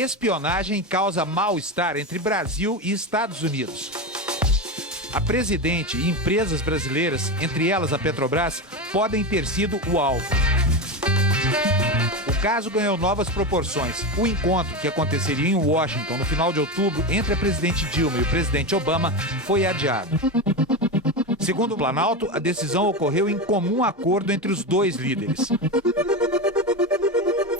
Espionagem causa mal-estar entre Brasil e Estados Unidos. A presidente e empresas brasileiras, entre elas a Petrobras, podem ter sido o alvo. O caso ganhou novas proporções. O encontro, que aconteceria em Washington no final de outubro entre a presidente Dilma e o presidente Obama, foi adiado. Segundo o Planalto, a decisão ocorreu em comum acordo entre os dois líderes.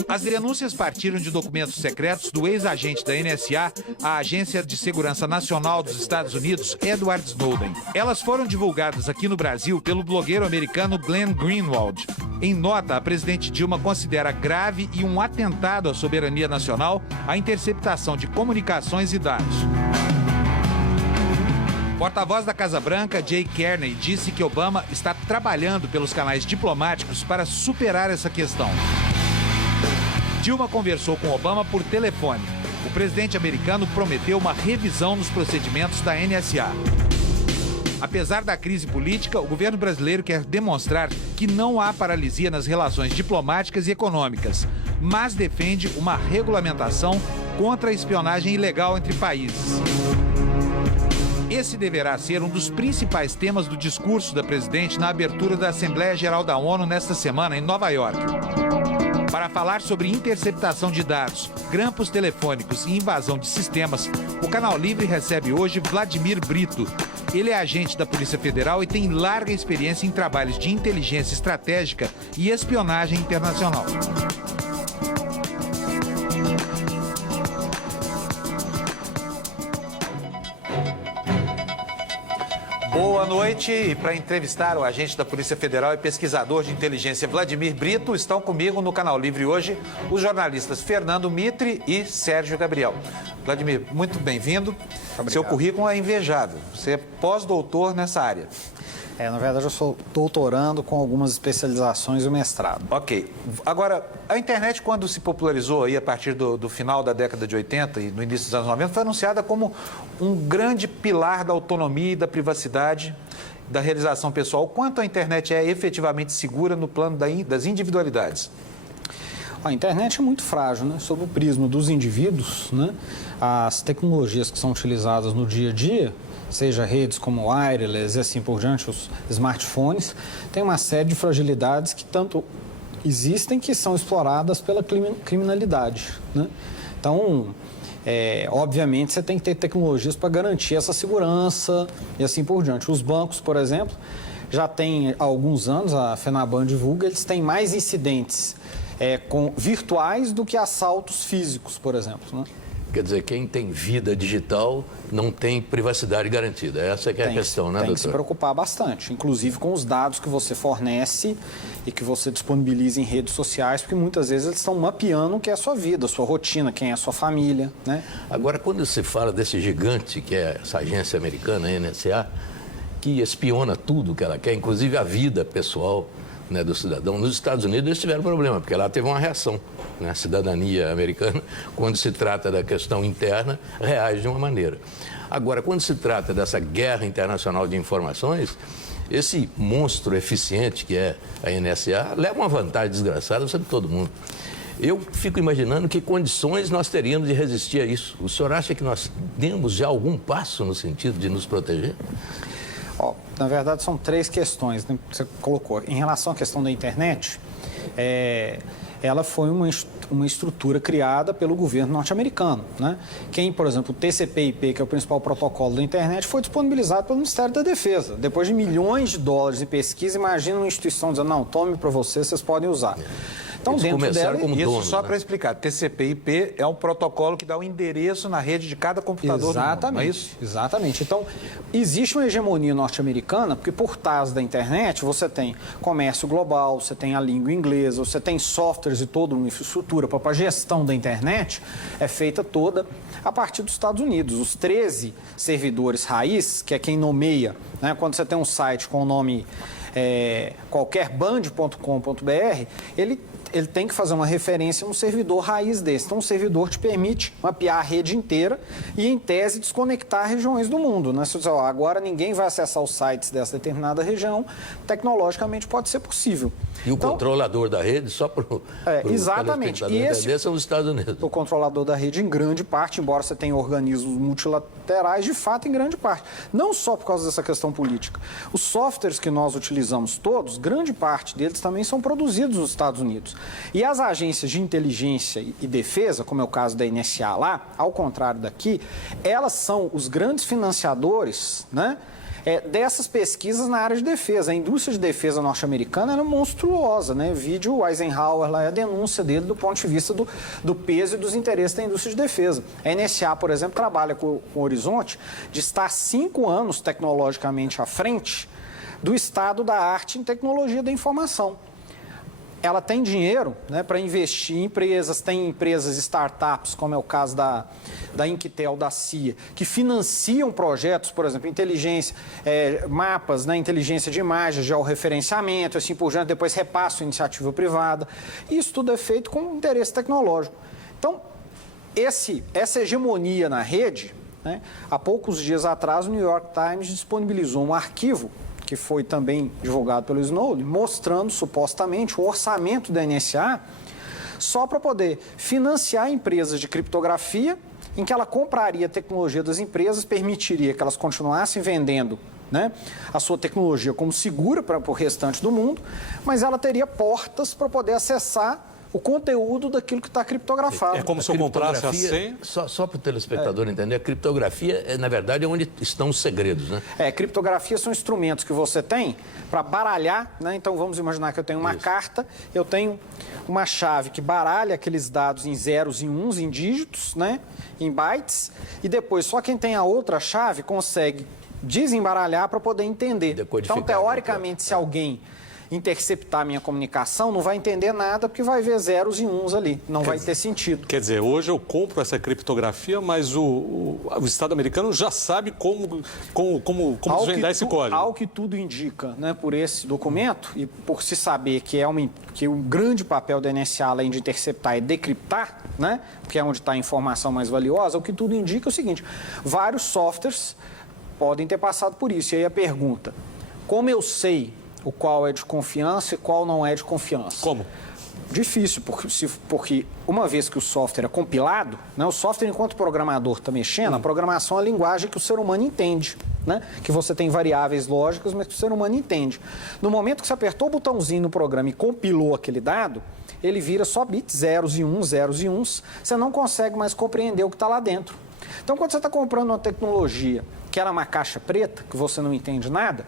As denúncias partiram de documentos secretos do ex-agente da NSA, a Agência de Segurança Nacional dos Estados Unidos, Edward Snowden. Elas foram divulgadas aqui no Brasil pelo blogueiro americano Glenn Greenwald. Em nota, a presidente Dilma considera grave e um atentado à soberania nacional a interceptação de comunicações e dados. Porta-voz da Casa Branca, Jay Carney, disse que Obama está trabalhando pelos canais diplomáticos para superar essa questão. Dilma conversou com Obama por telefone. O presidente americano prometeu uma revisão nos procedimentos da NSA. Apesar da crise política, o governo brasileiro quer demonstrar que não há paralisia nas relações diplomáticas e econômicas, mas defende uma regulamentação contra a espionagem ilegal entre países. Esse deverá ser um dos principais temas do discurso da presidente na abertura da Assembleia Geral da ONU nesta semana em Nova York. Para falar sobre interceptação de dados, grampos telefônicos e invasão de sistemas, o Canal Livre recebe hoje Vladimir Brito. Ele é agente da Polícia Federal e tem larga experiência em trabalhos de inteligência estratégica e espionagem internacional. Boa noite. E para entrevistar o agente da Polícia Federal e pesquisador de inteligência Vladimir Brito, estão comigo no Canal Livre hoje os jornalistas Fernando Mitre e Sérgio Gabriel. Vladimir, muito bem-vindo. Seu currículo é invejável. Você é pós-doutor nessa área. Na verdade, eu sou doutorando com algumas especializações e o mestrado. Ok. Agora, a internet, quando se popularizou aí a partir do final da década de 80 e no início dos anos 90, foi anunciada como um grande pilar da autonomia e da privacidade, da realização pessoal. O quanto a internet é efetivamente segura no plano das individualidades? A internet é muito frágil, né? Sob o prisma dos indivíduos, né? As tecnologias que são utilizadas no dia a dia, seja redes como wireless e assim por diante, os smartphones, tem uma série de fragilidades que tanto existem que são exploradas pela criminalidade, né? Então, obviamente, você tem que ter tecnologias para garantir essa segurança e assim por diante. Os bancos, por exemplo, já tem há alguns anos, a Fenaban divulga, eles têm mais incidentes virtuais do que assaltos físicos, por exemplo, né? Quer dizer, quem tem vida digital não tem privacidade garantida. Essa que é a questão, né, doutor? Tem que se preocupar bastante, inclusive com os dados que você fornece e que você disponibiliza em redes sociais, porque muitas vezes eles estão mapeando o que é a sua vida, a sua rotina, quem é a sua família, né? Agora, quando se fala desse gigante, que é essa agência americana, a NSA, que espiona tudo que ela quer, inclusive a vida pessoal, né, do cidadão. Nos Estados Unidos eles tiveram problema, porque lá teve uma reação, né? A cidadania americana, quando se trata da questão interna, reage de uma maneira. Agora, quando se trata dessa guerra internacional de informações, esse monstro eficiente que é a NSA leva uma vantagem desgraçada sobre todo mundo. Eu fico imaginando que condições nós teríamos de resistir a isso. O senhor acha que nós demos já algum passo no sentido de nos proteger? Na verdade, são três questões, né, que você colocou. Em relação à questão da internet, ela foi uma estrutura criada pelo governo norte-americano, né? Por exemplo, o TCP/IP, que é o principal protocolo da internet, foi disponibilizado pelo Ministério da Defesa. Depois de milhões de dólares em pesquisa, imagina uma instituição dizendo, não, tome para vocês podem usar. Então, eles dentro dela, como isso dono, só né? para explicar, TCP/IP é um protocolo que dá o endereço na rede de cada computador. Exatamente, do mundo, não é isso? Exatamente. Então, existe uma hegemonia norte-americana, porque por trás da internet você tem comércio global, você tem a língua inglesa, você tem softwares e toda uma infraestrutura para a gestão da internet é feita toda a partir dos Estados Unidos. Os 13 servidores raiz, que é quem nomeia, né, quando você tem um site com o nome qualquerband.com.br, ele ele tem que fazer uma referência num servidor raiz desse. Então, um servidor te permite mapear a rede inteira e, em tese, desconectar regiões do mundo, né? Se você dizer, ó, agora ninguém vai acessar os sites dessa determinada região, tecnologicamente pode ser possível. E o controlador da rede, só para o exatamente. E esse são os Estados Unidos. O controlador da rede, em grande parte, embora você tenha organismos multilaterais, de fato, em grande parte. Não só por causa dessa questão política. Os softwares que nós utilizamos todos, grande parte deles também são produzidos nos Estados Unidos. E as agências de inteligência e defesa, como é o caso da NSA lá, ao contrário daqui, elas são os grandes financiadores, né? Dessas pesquisas na área de defesa. A indústria de defesa norte-americana é monstruosa, né? Vídeo Eisenhower lá é a denúncia dele do ponto de vista do peso e dos interesses da indústria de defesa. A NSA, por exemplo, trabalha com o horizonte de estar 5 anos tecnologicamente à frente do estado da arte em tecnologia da informação. Ela tem dinheiro, né, para investir em empresas, tem empresas, startups, como é o caso da Inquitel, da CIA, que financiam projetos, por exemplo, inteligência, mapas, né, inteligência de imagens, georreferenciamento, assim por diante, depois repasso iniciativa privada. Isso tudo é feito com interesse tecnológico. Então, essa hegemonia na rede, né, há poucos dias atrás, o New York Times disponibilizou um arquivo que foi também divulgado pelo Snowden, mostrando supostamente o orçamento da NSA só para poder financiar empresas de criptografia, em que ela compraria a tecnologia das empresas, permitiria que elas continuassem vendendo, né, a sua tecnologia como segura para o restante do mundo, mas ela teria portas para poder acessar o conteúdo daquilo que está criptografado. É como se eu comprasse a senha. Só para o telespectador entender, a criptografia, na verdade, é onde estão os segredos, né? Criptografia são instrumentos que você tem para baralhar, né? Então, vamos imaginar que eu tenho uma carta, eu tenho uma chave que baralha aqueles dados em zeros e uns, em dígitos, né? Em bytes, e depois só quem tem a outra chave consegue desembaralhar para poder entender. Então, teoricamente, se alguém interceptar a minha comunicação, não vai entender nada, porque vai ver zeros e uns ali. Não vai ter sentido. Quer dizer, hoje eu compro essa criptografia, mas o Estado americano já sabe como desvendar esse código. Ao que tudo indica, né, por esse documento, e por se saber que o grande papel da NSA, além de interceptar, é decriptar, né, que é onde está a informação mais valiosa, o que tudo indica é o seguinte: vários softwares podem ter passado por isso. E aí a pergunta: como eu sei o qual é de confiança e qual não é de confiança? Como? Difícil, porque uma vez que o software é compilado, né, o software, enquanto o programador está mexendo, a programação é a linguagem que o ser humano entende, né, que você tem variáveis lógicas, mas que o ser humano entende. No momento que você apertou o botãozinho no programa e compilou aquele dado, ele vira só bits, zeros e uns, você não consegue mais compreender o que está lá dentro. Então, quando você está comprando uma tecnologia que era uma caixa preta, que você não entende nada,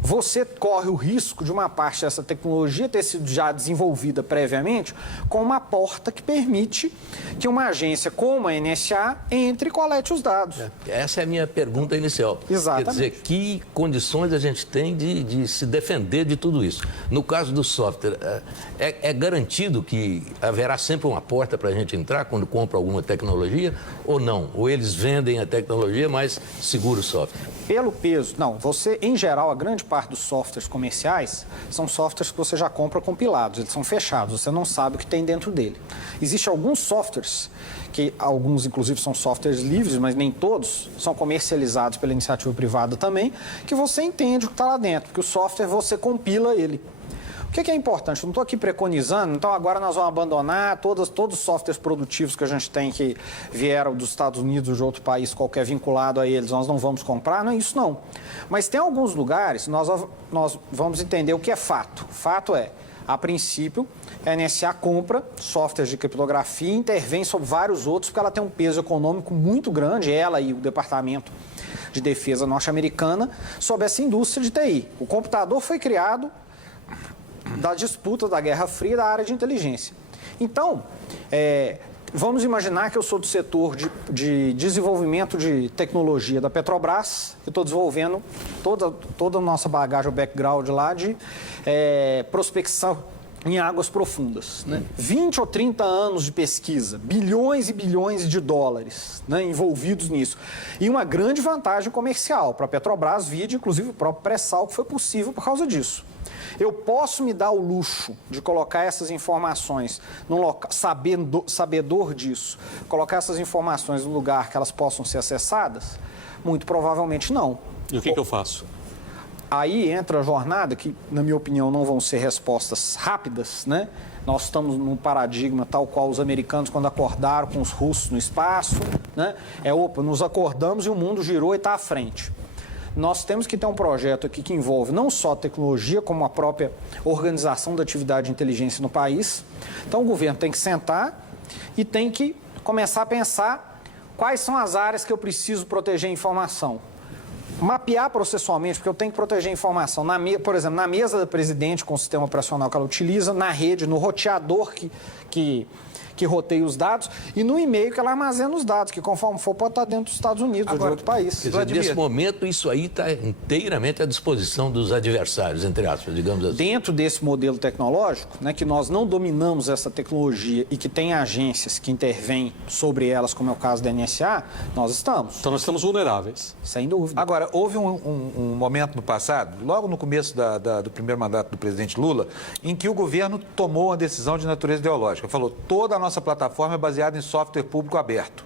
você corre o risco de uma parte dessa tecnologia ter sido já desenvolvida previamente com uma porta que permite que uma agência como a NSA entre e colete os dados. Essa é a minha pergunta inicial. Exatamente. Quer dizer, que condições a gente tem de se defender de tudo isso? No caso do software, é garantido que haverá sempre uma porta para a gente entrar quando compra alguma tecnologia ou não? Ou eles vendem a tecnologia, mas segura o software? Pelo peso, não. Você, em geral, a grande parte dos softwares comerciais são softwares que você já compra compilados, eles são fechados, você não sabe o que tem dentro dele. Existem alguns softwares, que alguns inclusive são softwares livres, mas nem todos, são comercializados pela iniciativa privada também, que você entende o que está lá dentro, porque o software você compila ele. O que é importante? Eu não estou aqui preconizando, então agora nós vamos abandonar todos os softwares produtivos que a gente tem que vieram dos Estados Unidos ou de outro país qualquer vinculado a eles, nós não vamos comprar, não é isso não. Mas tem alguns lugares, nós vamos entender o que é fato. Fato é, a princípio, a NSA compra softwares de criptografia e intervém sobre vários outros, porque ela tem um peso econômico muito grande, ela e o Departamento de Defesa norte-americana, sobre essa indústria de TI. O computador foi criado da disputa da Guerra Fria da área de inteligência. Então, vamos imaginar que eu sou do setor de desenvolvimento de tecnologia da Petrobras, eu estou desenvolvendo toda a nossa bagagem, o background lá de prospecção em águas profundas. Né? 20 ou 30 anos de pesquisa, bilhões e bilhões de dólares, né, envolvidos nisso. E uma grande vantagem comercial para a Petrobras, vide inclusive o próprio pré-sal, que foi possível por causa disso. Eu posso me dar o luxo de colocar essas informações num local, sabedor disso, colocar essas informações no lugar que elas possam ser acessadas? Muito provavelmente não. E o que eu faço? Aí entra a jornada, que, na minha opinião, não vão ser respostas rápidas, né? Nós estamos num paradigma tal qual os americanos, quando acordaram com os russos no espaço, né? Nos acordamos e o mundo girou e está à frente. Nós temos que ter um projeto aqui que envolve não só a tecnologia, como a própria organização da atividade de inteligência no país. Então, o governo tem que sentar e tem que começar a pensar quais são as áreas que eu preciso proteger a informação. Mapear processualmente, porque eu tenho que proteger a informação, por exemplo, na mesa da presidente, com o sistema operacional que ela utiliza, na rede, no roteador que roteia os dados, e no e-mail que ela armazena os dados, que conforme for pode estar dentro dos Estados Unidos ou de outro país. Quer dizer, nesse momento, isso aí está inteiramente à disposição dos adversários, entre aspas, digamos assim. Dentro desse modelo tecnológico, né, que nós não dominamos essa tecnologia e que tem agências que intervêm sobre elas, como é o caso da NSA, nós estamos. Então nós estamos vulneráveis. Sem dúvida. Agora, houve um momento no passado, logo no começo do primeiro mandato do presidente Lula, em que o governo tomou uma decisão de natureza ideológica. Falou, toda a nossa plataforma é baseada em software público aberto.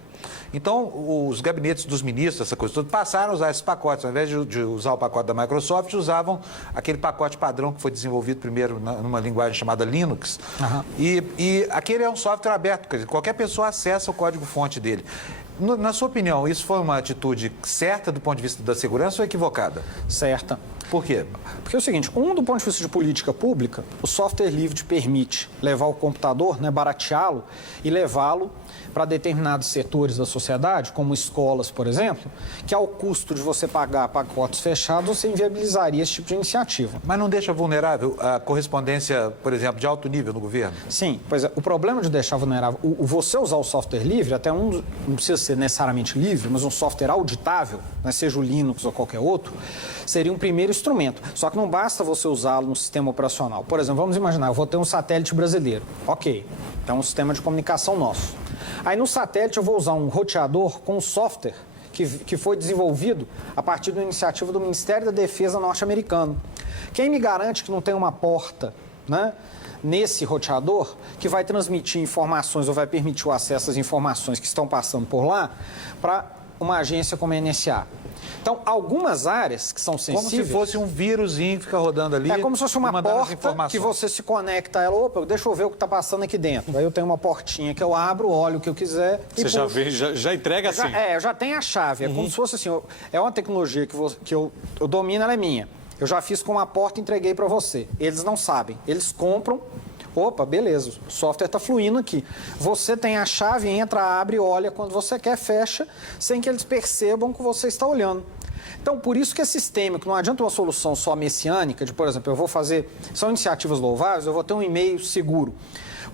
Então, os gabinetes dos ministros, essa coisa toda, passaram a usar esses pacotes. Ao invés de usar o pacote da Microsoft, usavam aquele pacote padrão que foi desenvolvido primeiro numa linguagem chamada Linux. Uhum. E aquele é um software aberto, quer dizer, qualquer pessoa acessa o código-fonte dele. Na sua opinião, isso foi uma atitude certa do ponto de vista da segurança ou equivocada? Certa. Por quê? Porque é o seguinte, do ponto de vista de política pública, o software livre te permite levar o computador, né, barateá-lo e levá-lo para determinados setores da sociedade, como escolas, por exemplo, que ao custo de você pagar pacotes fechados, você inviabilizaria esse tipo de iniciativa. Mas não deixa vulnerável a correspondência, por exemplo, de alto nível no governo? Sim, pois é. O problema de deixar vulnerável, você usar o software livre, até não precisa ser necessariamente livre, mas um software auditável, né, seja o Linux ou qualquer outro, seria um primeiro instrumento. Só que não basta você usá-lo no sistema operacional. Por exemplo, vamos imaginar, eu vou ter um satélite brasileiro. Ok, é um sistema de comunicação nosso. Aí no satélite eu vou usar um roteador com um software que foi desenvolvido a partir de uma iniciativa do Ministério da Defesa norte-americano. Quem me garante que não tem uma porta, né, nesse roteador que vai transmitir informações ou vai permitir o acesso às informações que estão passando por lá para uma agência como a NSA? Então, algumas áreas que são sensíveis... Como se fosse um vírusinho que fica rodando ali. É como se fosse uma porta que você se conecta a ela. Opa, deixa eu ver o que está passando aqui dentro. Aí eu tenho uma portinha que eu abro, olho o que eu quiser e você já entrega assim? Eu já tenho a chave. É como se fosse assim, é uma tecnologia que eu domino, ela é minha. Eu já fiz com uma porta e entreguei para você. Eles não sabem. Eles compram... Opa, beleza, o software está fluindo aqui. Você tem a chave, entra, abre, olha quando você quer, fecha, sem que eles percebam que você está olhando. Então, por isso que é sistêmico, não adianta uma solução só messiânica, de, por exemplo, eu vou fazer, são iniciativas louváveis, eu vou ter um e-mail seguro,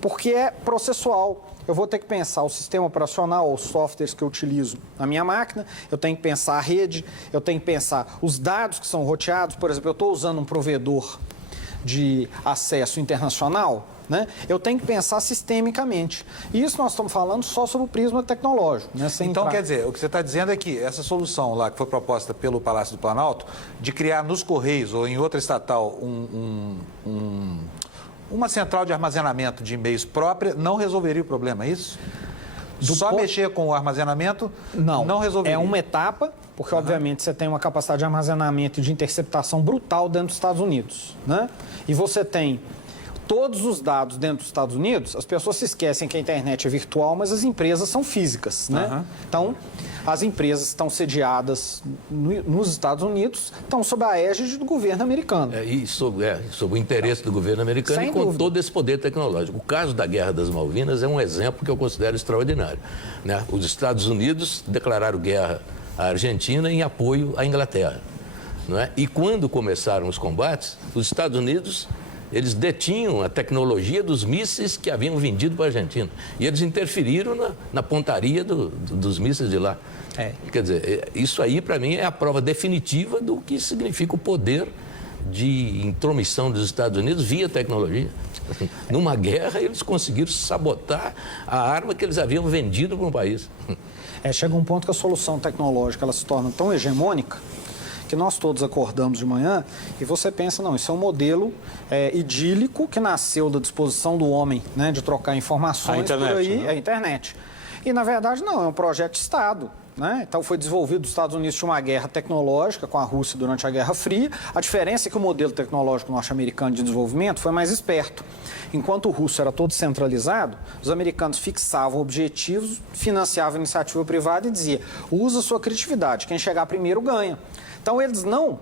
porque é processual. Eu vou ter que pensar o sistema operacional, os softwares que eu utilizo na minha máquina, eu tenho que pensar a rede, eu tenho que pensar os dados que são roteados, por exemplo, eu estou usando um provedor de acesso internacional, né? Eu tenho que pensar sistemicamente. E isso nós estamos falando só sobre o prisma tecnológico. Né? Então, quer dizer, o que você está dizendo é que essa solução lá que foi proposta pelo Palácio do Planalto, de criar nos Correios ou em outra estatal uma central de armazenamento de e-mails própria, não resolveria o problema, é isso? Mexer com o armazenamento não resolveria? É uma etapa, porque obviamente você tem uma capacidade de armazenamento e de interceptação brutal dentro dos Estados Unidos, né? E você tem todos os dados dentro dos Estados Unidos, as pessoas se esquecem que a internet é virtual, mas as empresas são físicas, né? Então, as empresas estão sediadas nos Estados Unidos, estão sob a égide do governo americano. Sob o interesse do governo americano e com todo esse poder tecnológico. O caso da Guerra das Malvinas é um exemplo que eu considero extraordinário, né? Os Estados Unidos declararam guerra à Argentina em apoio à Inglaterra, não é? E quando começaram os combates, os Estados Unidos... Eles detinham a tecnologia dos mísseis que haviam vendido para a Argentina. E eles interferiram na pontaria dos mísseis de lá. Quer dizer, isso aí, para mim, é a prova definitiva do que significa o poder de intromissão dos Estados Unidos via tecnologia. Numa guerra, eles conseguiram sabotar a arma que eles haviam vendido para um país. Chega um ponto que a solução tecnológica ela se torna tão hegemônica que nós todos acordamos de manhã e você pensa, não, isso é um modelo idílico que nasceu da disposição do homem, né, de trocar informações por aí, né? A internet. E, na verdade, não, é um projeto de Estado. Né? Então, foi desenvolvido, os Estados Unidos tinham uma guerra tecnológica com a Rússia durante a Guerra Fria. A diferença é que o modelo tecnológico norte-americano de desenvolvimento foi mais esperto. Enquanto o russo era todo centralizado, os americanos fixavam objetivos, financiavam a iniciativa privada e diziam, usa a sua criatividade, quem chegar primeiro ganha. Então, eles não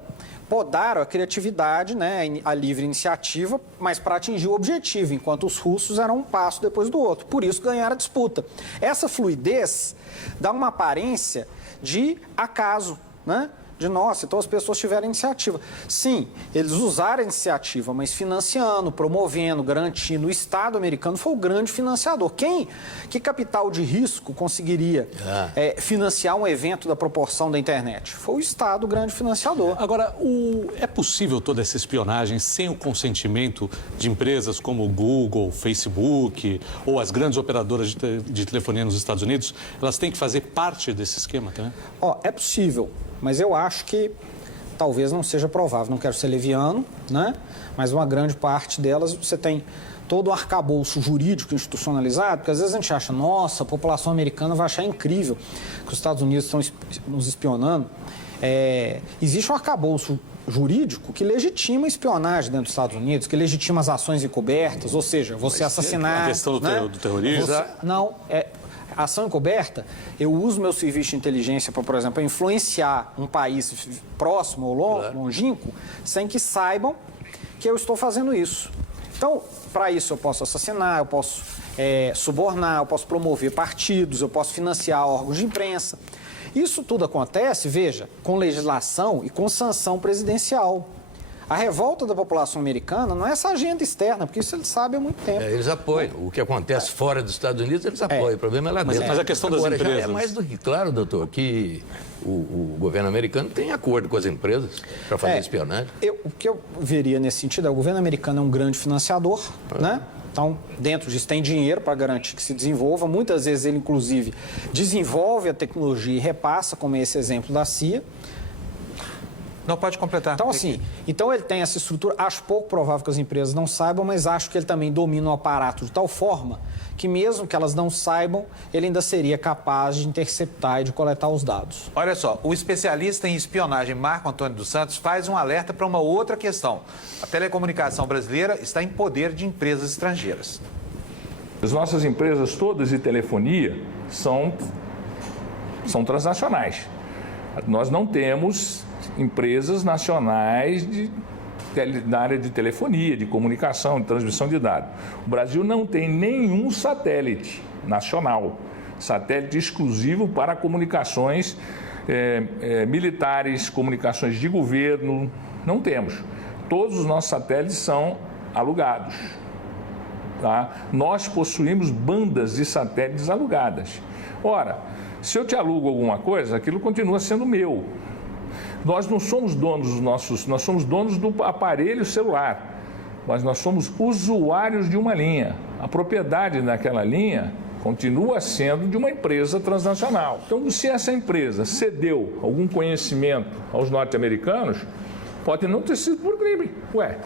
podaram a criatividade, né, a livre iniciativa, mas para atingir o objetivo, enquanto os russos eram um passo depois do outro. Por isso ganharam a disputa. Essa fluidez dá uma aparência de acaso, né? De nossa, então as pessoas tiveram iniciativa. Sim, eles usaram a iniciativa, mas financiando, promovendo, garantindo. O Estado americano foi o grande financiador. Que capital de risco conseguiria financiar um evento da proporção da internet? Foi o Estado o grande financiador. Agora, é possível toda essa espionagem sem o consentimento de empresas como o Google, Facebook ou as grandes operadoras de telefonia nos Estados Unidos? Elas têm que fazer parte desse esquema também? É possível. Mas eu acho que talvez não seja provável. Não quero ser leviano, né? Mas uma grande parte delas você tem todo o arcabouço jurídico institucionalizado, porque às vezes a gente acha, nossa, a população americana vai achar incrível que os Estados Unidos estão nos espionando. Existe um arcabouço jurídico que legitima a espionagem dentro dos Estados Unidos, que legitima as ações encobertas, ou seja, você assassinar... A questão do terrorismo? A ação encoberta, eu uso meu serviço de inteligência para, por exemplo, influenciar um país próximo ou longínquo, sem que saibam que eu estou fazendo isso. Então, para isso eu posso assassinar, eu posso subornar, eu posso promover partidos, eu posso financiar órgãos de imprensa. Isso tudo acontece, veja, com legislação e com sanção presidencial. A revolta da população americana não é essa agenda externa, porque isso eles sabem há muito tempo. Eles apoiam. O que acontece fora dos Estados Unidos, eles apoiam. O problema é lá dentro. Mas a questão das empresas... É mais do que claro, doutor, que o governo americano tem acordo com as empresas para fazer espionagem. O que eu veria nesse sentido é o governo americano é um grande financiador, né? Então, dentro disso tem dinheiro para garantir que se desenvolva. Muitas vezes ele, inclusive, desenvolve a tecnologia e repassa, como é esse exemplo da CIA. Não, pode completar. Então, assim, ele tem essa estrutura. Acho pouco provável que as empresas não saibam, mas acho que ele também domina o aparato de tal forma que, mesmo que elas não saibam, ele ainda seria capaz de interceptar e de coletar os dados. Olha só, o especialista em espionagem Marco Antônio dos Santos faz um alerta para uma outra questão. A telecomunicação brasileira está em poder de empresas estrangeiras. As nossas empresas todas de telefonia são transnacionais. Nós não temos empresas nacionais na área de telefonia, de comunicação, de transmissão de dados. O Brasil não tem nenhum satélite nacional, satélite exclusivo para comunicações militares, comunicações de governo, não temos. Todos os nossos satélites são alugados. Tá? Nós possuímos bandas de satélites alugadas. Ora, se eu te alugo alguma coisa, aquilo continua sendo meu. Nós não somos donos nós somos donos do aparelho celular, mas nós somos usuários de uma linha. A propriedade daquela linha continua sendo de uma empresa transnacional. Então, se essa empresa cedeu algum conhecimento aos norte-americanos, pode não ter sido por crime.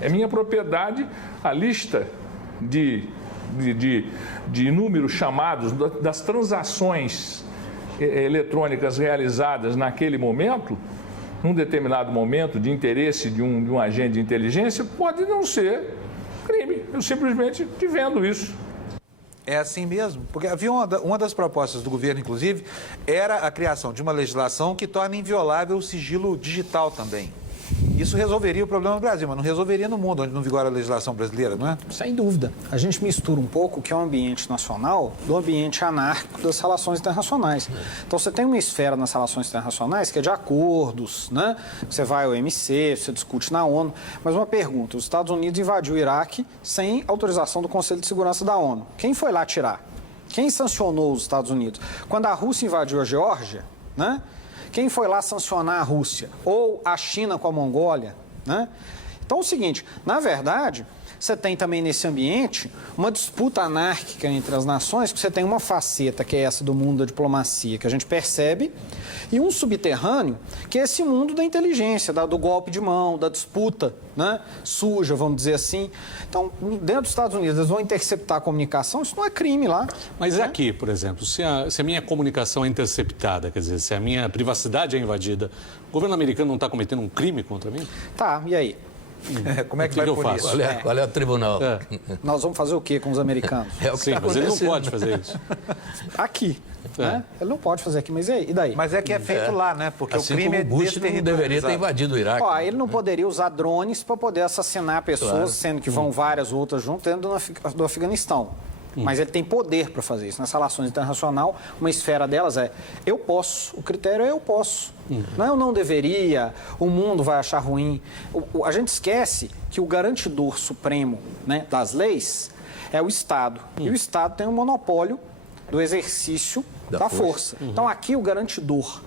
É minha propriedade, a lista de números chamados das transações eletrônicas realizadas naquele momento, num determinado momento de interesse de um agente de inteligência, pode não ser crime. Eu simplesmente te vendo isso. É assim mesmo? Porque havia uma das propostas do governo, inclusive, era a criação de uma legislação que torne inviolável o sigilo digital também. Isso resolveria o problema no Brasil, mas não resolveria no mundo, onde não vigora a legislação brasileira, não é? Sem dúvida. A gente mistura um pouco o que é o ambiente nacional do ambiente anárquico das relações internacionais. Então, você tem uma esfera nas relações internacionais que é de acordos, né? Você vai ao OMC, você discute na ONU. Mas uma pergunta, os Estados Unidos invadiu o Iraque sem autorização do Conselho de Segurança da ONU. Quem foi lá tirar? Quem sancionou os Estados Unidos? Quando a Rússia invadiu a Geórgia, né? Quem foi lá sancionar a Rússia? Ou a China com a Mongólia, né? Então é o seguinte, na verdade, você tem também nesse ambiente uma disputa anárquica entre as nações, que você tem uma faceta, que é essa do mundo da diplomacia, que a gente percebe, e um subterrâneo, que é esse mundo da inteligência, do golpe de mão, da disputa, né, suja, vamos dizer assim. Então, dentro dos Estados Unidos, eles vão interceptar a comunicação, isso não é crime lá. Mas né? aqui, por exemplo, se a minha comunicação é interceptada, quer dizer, se a minha privacidade é invadida, o governo americano não está cometendo um crime contra mim? Tá, e aí? Como é que O que vai eu por faço? isso? Qual é o tribunal? Nós vamos fazer o quê com os americanos? É o que Sim, tá mas ele não acontecendo. pode fazer isso. Aqui. Né? Ele não pode fazer aqui, mas e aí? E daí? Mas é que é feito lá, né? Porque Assim o crime é como Bush não deveria ter invadido o Iraque. Ó, ele não poderia usar drones para poder assassinar pessoas, Claro. sendo que vão várias outras junto dentro do Afeganistão. Mas ele tem poder para fazer isso. Nessa relações internacional, uma esfera delas é eu posso. O critério é eu posso. Não é eu não deveria, o mundo vai achar ruim. A gente esquece que o garantidor supremo, né, das leis é o Estado. E o Estado tem um monopólio do exercício da força. Então aqui o garantidor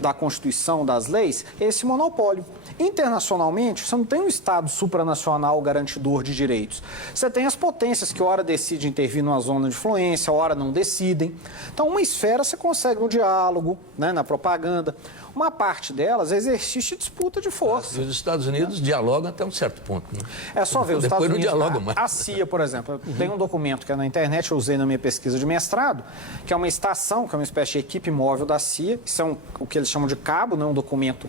da Constituição, das leis, é esse monopólio. Internacionalmente, você não tem um Estado supranacional garantidor de direitos. Você tem as potências que ora decidem intervir numa zona de influência, ora não decidem. Então, uma esfera você consegue no diálogo, né, na propaganda. Uma parte delas é exercício de disputa de força. E os Estados Unidos dialogam até um certo ponto. Né? É só ver, os Depois Estados não Unidos, dialogam mais. a CIA, por exemplo, tem um documento que é na internet, eu usei na minha pesquisa de mestrado, que é uma estação, que é uma espécie de equipe móvel da CIA, isso é o que eles chamam de cabo, né, um documento,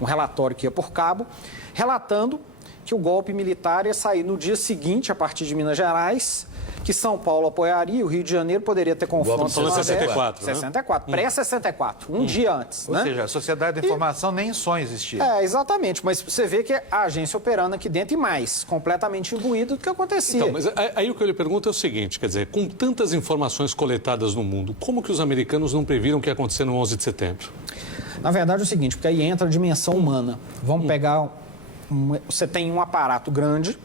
um relatório que ia por cabo, relatando que o golpe militar ia sair no dia seguinte, a partir de Minas Gerais, que São Paulo apoiaria, o Rio de Janeiro poderia ter confronto Golpe de no 64, né? 64, pré-64, um dia antes. Ou né? seja, a sociedade da informação nem em sonho existia. É, exatamente, mas você vê que a agência operando aqui dentro e mais, completamente imbuído do que acontecia. Então, mas aí o que eu lhe pergunto é o seguinte, quer dizer, com tantas informações coletadas no mundo, como que os americanos não previram o que ia acontecer no 11 de setembro? Na verdade é o seguinte, porque aí entra a dimensão humana. Vamos pegar... Você tem um aparato grande,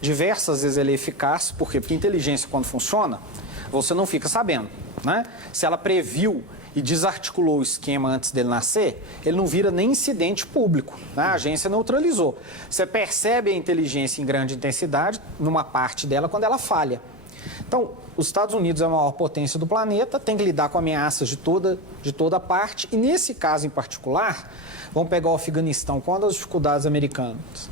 diversas vezes ele é eficaz, por quê? Porque a inteligência, quando funciona, você não fica sabendo, né? Se ela previu e desarticulou o esquema antes dele nascer, ele não vira nem incidente público, né? A agência neutralizou. Você percebe a inteligência em grande intensidade, numa parte dela, quando ela falha. Então, os Estados Unidos é a maior potência do planeta, tem que lidar com ameaças de toda parte, e nesse caso em particular, vamos pegar o Afeganistão, com uma das dificuldades americanas.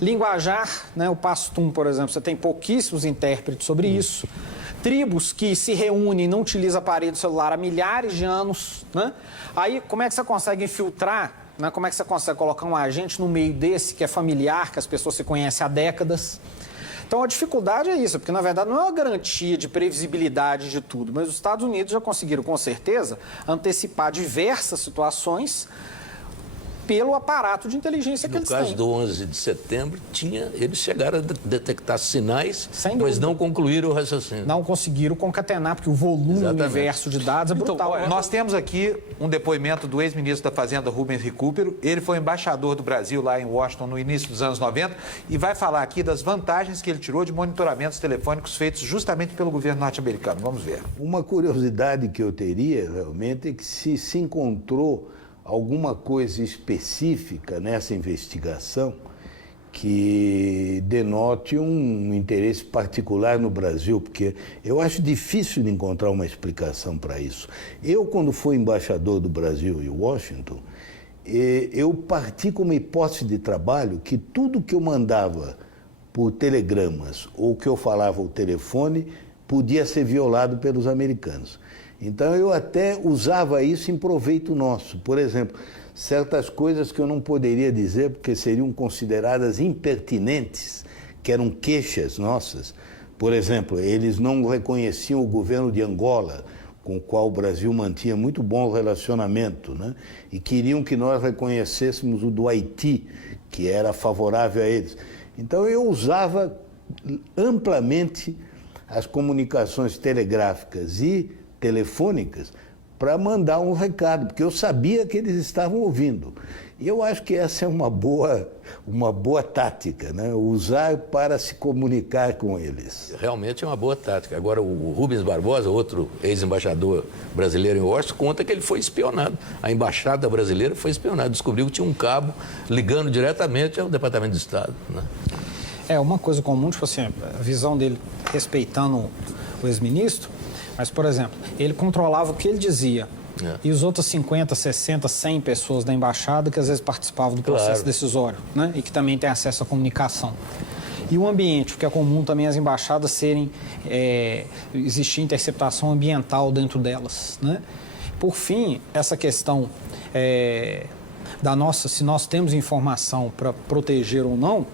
Linguajar, né, o Pashtun, por exemplo, você tem pouquíssimos intérpretes sobre isso. Tribos que se reúnem e não utilizam aparelho celular há milhares de anos, né? Aí, como é que você consegue infiltrar, né? Como é que você consegue colocar um agente no meio desse, que é familiar, que as pessoas se conhecem há décadas? Então, a dificuldade é isso, porque, na verdade, não é uma garantia de previsibilidade de tudo, mas os Estados Unidos já conseguiram, com certeza, antecipar diversas situações pelo aparato de inteligência que eles têm. No caso do 11 de setembro, eles chegaram a detectar sinais, Sem mas dúvida. não concluíram o raciocínio. Não conseguiram concatenar, porque o volume, Exatamente. o universo de dados é brutal. Então, nós temos aqui um depoimento do ex-ministro da Fazenda, Rubens Recupero. Ele foi embaixador do Brasil lá em Washington no início dos anos 90 e vai falar aqui das vantagens que ele tirou de monitoramentos telefônicos feitos justamente pelo governo norte-americano. Vamos ver. Uma curiosidade que eu teria realmente é que se encontrou alguma coisa específica nessa investigação que denote um interesse particular no Brasil, porque eu acho difícil de encontrar uma explicação para isso. Eu, quando fui embaixador do Brasil em Washington, eu parti com uma hipótese de trabalho que tudo que eu mandava por telegramas ou que eu falava ao telefone podia ser violado pelos americanos. Então, eu até usava isso em proveito nosso. Por exemplo, certas coisas que eu não poderia dizer porque seriam consideradas impertinentes, que eram queixas nossas. Por exemplo, eles não reconheciam o governo de Angola, com o qual o Brasil mantinha muito bom relacionamento, né? E queriam que nós reconhecêssemos o do Haiti, que era favorável a eles. Então, eu usava amplamente as comunicações telegráficas e telefônicas para mandar um recado, porque eu sabia que eles estavam ouvindo. E eu acho que essa é uma boa tática, né? Usar para se comunicar com eles. Realmente é uma boa tática. Agora, o Rubens Barbosa, outro ex-embaixador brasileiro em Washington, conta que ele foi espionado. A embaixada brasileira foi espionada. Descobriu que tinha um cabo ligando diretamente ao Departamento de Estado, né? Uma coisa comum, tipo assim, a visão dele respeitando o ex-ministro, mas, por exemplo, ele controlava o que ele dizia. E os outros 50, 60, 100 pessoas da embaixada que às vezes participavam do processo decisório, né? E que também têm acesso à comunicação. E o ambiente, porque é comum também as embaixadas existir interceptação ambiental dentro delas, né? Por fim, essa questão se nós temos informação para proteger ou não,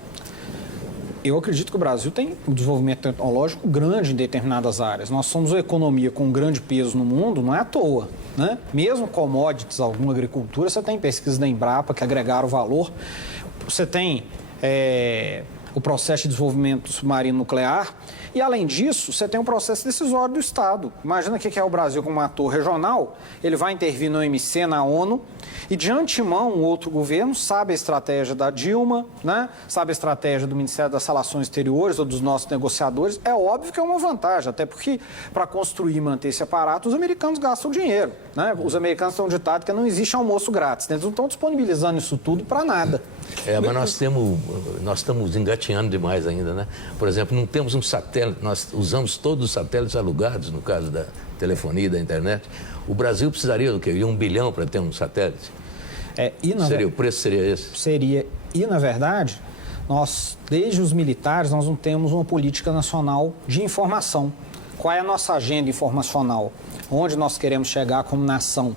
eu acredito que o Brasil tem um desenvolvimento tecnológico grande em determinadas áreas. Nós somos uma economia com grande peso no mundo, não é à toa, né? Mesmo commodities, alguma agricultura, você tem pesquisa da Embrapa que agregaram valor. Você tem o processo de desenvolvimento submarino nuclear e, além disso, você tem um processo decisório do Estado. Imagina o que é o Brasil como um ator regional, ele vai intervir no OMC, na ONU, e de antemão um outro governo sabe a estratégia da Dilma, né? Sabe a estratégia do Ministério das Relações Exteriores ou dos nossos negociadores. É óbvio que é uma vantagem, até porque para construir e manter esse aparato, os americanos gastam dinheiro, né? Os americanos têm um ditado que não existe almoço grátis, né? Eles não estão disponibilizando isso tudo para nada. Mas nós estamos engatinhando demais ainda, né? Por exemplo, não temos um satélite, nós usamos todos os satélites alugados, no caso da telefonia e da internet. O Brasil precisaria do quê? De 1 bilhão para ter um satélite? O preço seria esse? Seria. E, na verdade, desde os militares, nós não temos uma política nacional de informação. Qual é a nossa agenda informacional? Onde nós queremos chegar como nação?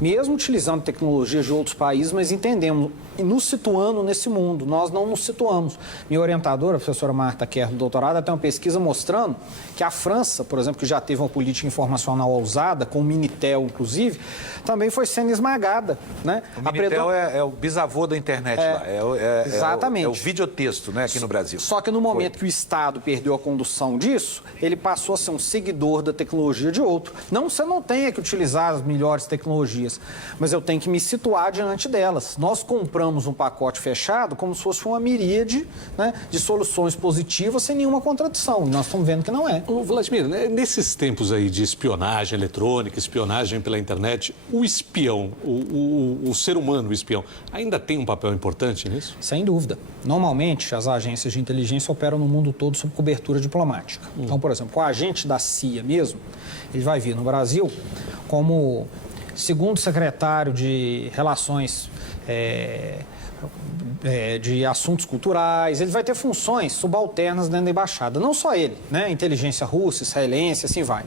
Mesmo utilizando tecnologias de outros países, mas entendemos e nos situando nesse mundo. Nós não nos situamos. Minha orientadora, a professora Marta Kerr, do doutorado, tem uma pesquisa mostrando que a França, por exemplo, que já teve uma política informacional ousada, com o Minitel, inclusive, também foi sendo esmagada, né? O Minitel é o bisavô da internet lá. Exatamente. É o videotexto, né, aqui no Brasil. Só que no momento que o Estado perdeu a condução disso, ele passou a ser um seguidor da tecnologia de outro. Não, você não tem que utilizar as melhores tecnologias, mas eu tenho que me situar diante delas. Nós compramos um pacote fechado como se fosse uma miríade, né, de soluções positivas sem nenhuma contradição. E nós estamos vendo que não é. Ô, Vladimir, nesses tempos aí de espionagem eletrônica, espionagem pela internet, o espião, o ser humano, o espião, ainda tem um papel importante nisso? Sem dúvida. Normalmente, as agências de inteligência operam no mundo todo sob cobertura diplomática. Então, por exemplo, o agente da CIA mesmo, ele vai vir no Brasil como segundo secretário de Relações de assuntos culturais, ele vai ter funções subalternas dentro da embaixada. Não só ele, né? Inteligência russa, israelense, assim vai.